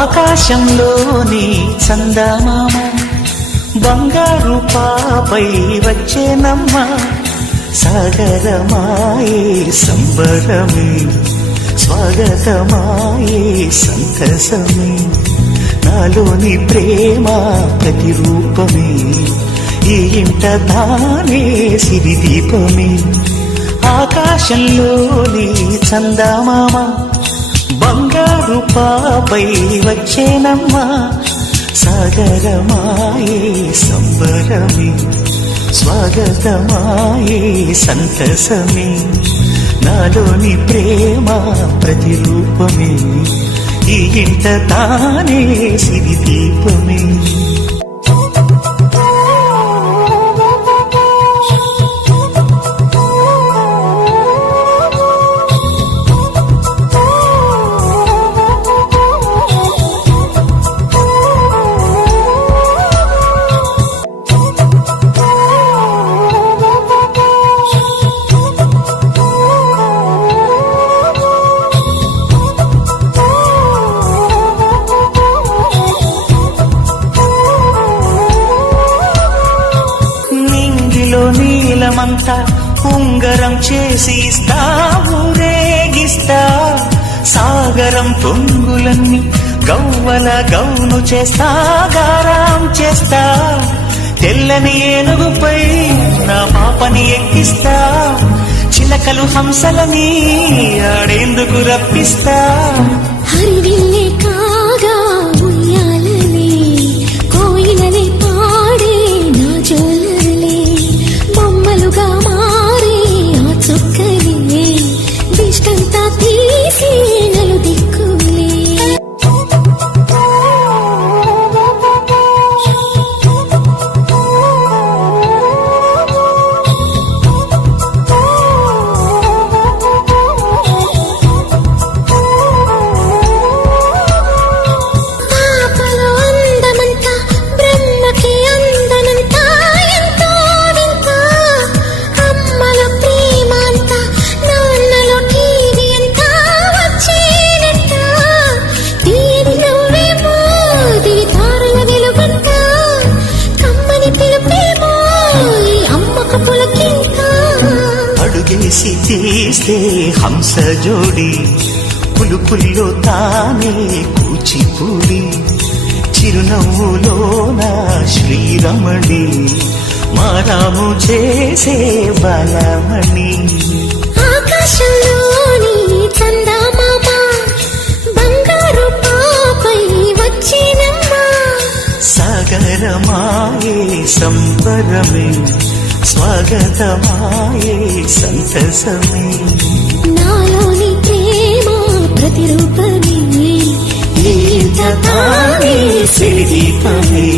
ఆకాశంలోని చందమామ బంగారు పాపై వచ్చేనమ్మ సాగరమాయే సంబరమే స్వాగతమాయే సంతసమే నాలోని ప్రేమ ప్రతిరూపమే ఈ ఇంట తానే సిరిదీపమే ఆకాశంలోని చందమామ బంగారు పాపై వచ్చేనమ్మా సాగరమాయే సంబరమే స్వాగతమాయే సంతసమే నాలోని ప్రేమ ప్రతిరూపమే ఈ ఇంట తానే సిరిదీపమే నీలమంతా ఉంగరం చేసి ఇస్తా ఊరేగిస్తా సాగరం పొంగులన్నీ గవ్వల గౌను చేస్తా గారాం చేస్తా తెల్లని ఏనుగుపై నా పాపని ఎక్కిస్తా చిలకలు హంసలని ఆడేందుకు రప్పిస్తా హరివిల్లే కాగా ఉయ్యాలనే కోయిలనే పాడే నా జోలలే బొమ్మలుగా మారే ఆ చొక్కలే దిష్టంతా తీసి నలు దిక్కులే అడుగేసి తీస్తే హంస జోడి పులుపుల్లో తానే కూచిపూడి చిరునవ్వులోన శ్రీరమణి మారాము చేసే బలమణి ఆకాశంలోని చందమామ బంగారు పాపై వచ్చినమ్మా సాగరమాయే సంబరమే స్వాగతమాయే సంతసమే నాలోని ప్రేమ ప్రతిరూపమే ఈ ఇంట తానే సిరిదీపమే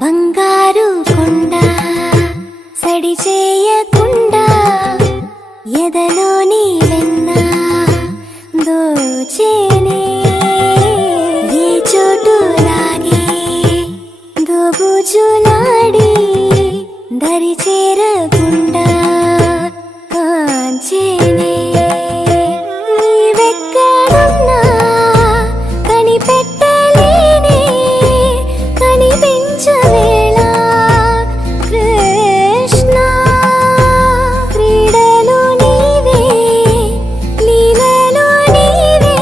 బంగారు కొండ సడి చేయకుండా ఎదలోని వెన్న దోచేనే ఏ చోటు లాగే దోబుజులాడి దరి చేరకుండా కాంచేనే నీవెక్కడున్నా కనిపెట్టలేనే కనిపించవేళ కృష్ణ క్రీడలు నీవే లీలలు నీవే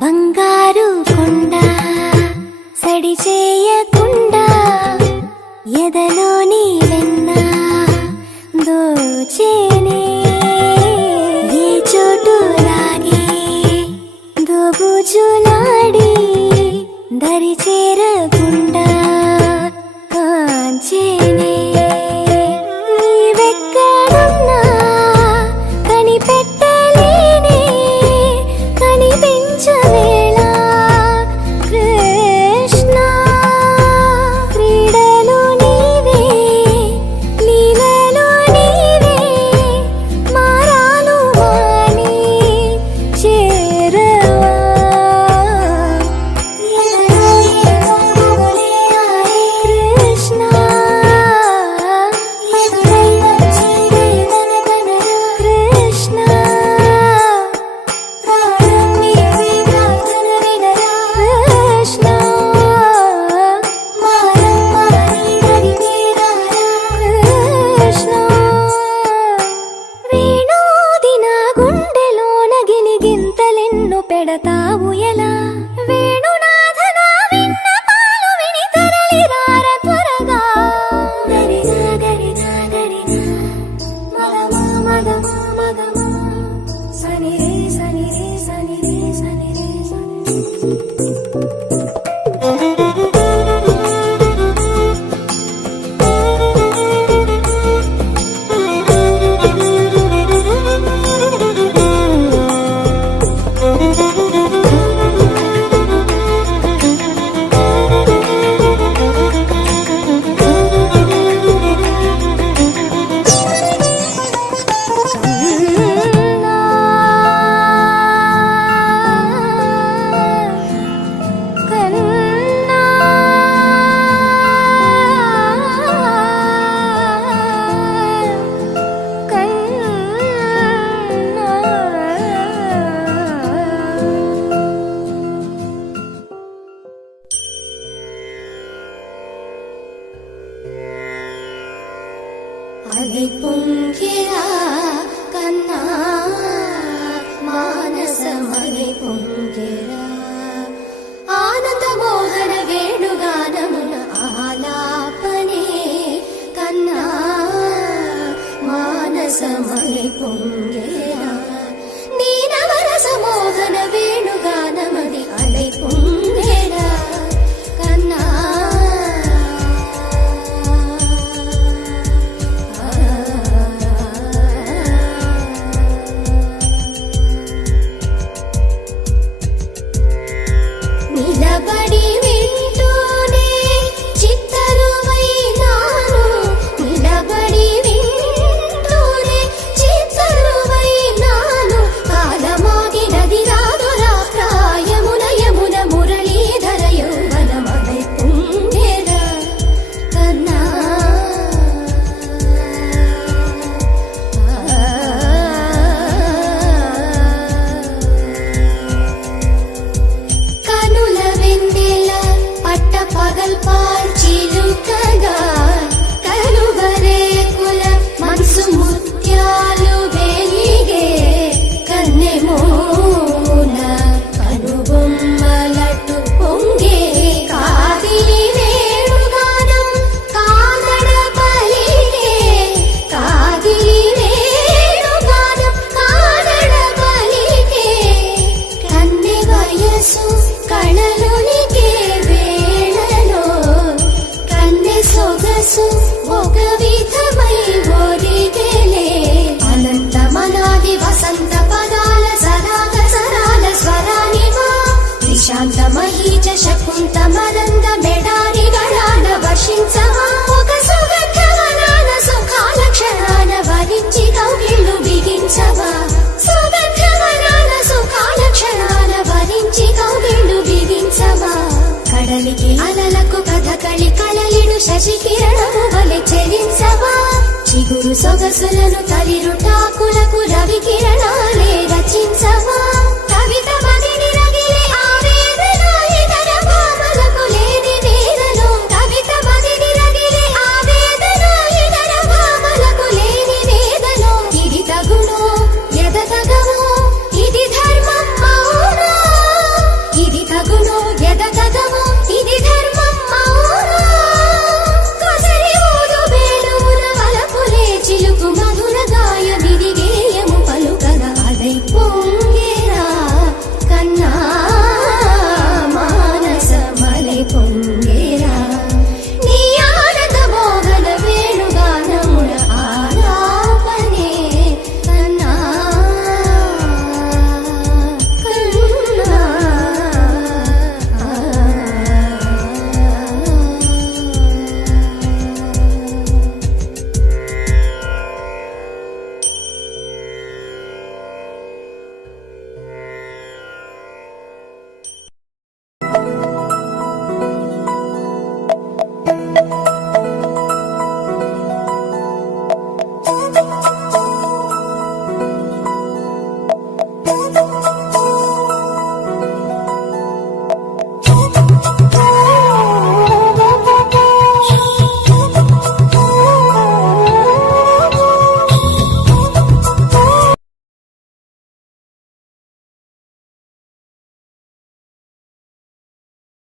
బంగారు కొండ సడి చేయకుండా ఎదలోని వెన్న దోచేనే ఏ చోటు లాగే దోబుజులాడి దరి చేరకుండా కాంచేనే నీవెక్కడున్నా కనిపెట్టలేనే కనిపించవేళ కృష్ణ క్రీడలు నీవే లీలలు నీవే మారాలు వాణి చేరవా కృష్ణ కృష్ణ పెడతావు ఎలా వేణునాథన విన్నపాలు విని తరలిరార త్వరగా గరిగా గరిగా గరిగా మగమా మగమా మగమా సని రే సని రే సని రే సని రే సని అలై పొంగిరా కన్నా మానసమలై పొంగిరా ఆనంద మోహన వేణుగానమున ఆలాపనే కన్నా మానసమలై పొంగిరా నీనవరస మోహన వేణుగానమది అలై పొంగిరా కన్నా ఆ సొగసు కళలునికే వేళలో కన్నె సొగసు ఒక విధమై ఒరిగెలే అనంతమనాది వసంత పదాల సరాగ సరాల స్వరానివా నిశాంత మహీచ శకుంత మరంద మెడారి గళాన వర్షించవా ఒక సుగంధవనాన సుఖాల క్షణాన వరించి కౌగిళ్ళు బిగించవా సుగంధవనాన సుఖాల క్షణాన వరించి కౌగిళ్ళు బిగించవా కడలికి అలలకు కథకళి కలలిడు శశి కిరణము వలె చెలించవా చిగురు సొగసులను తలిరుటాకులకు రవి కిరణాలే రచించవా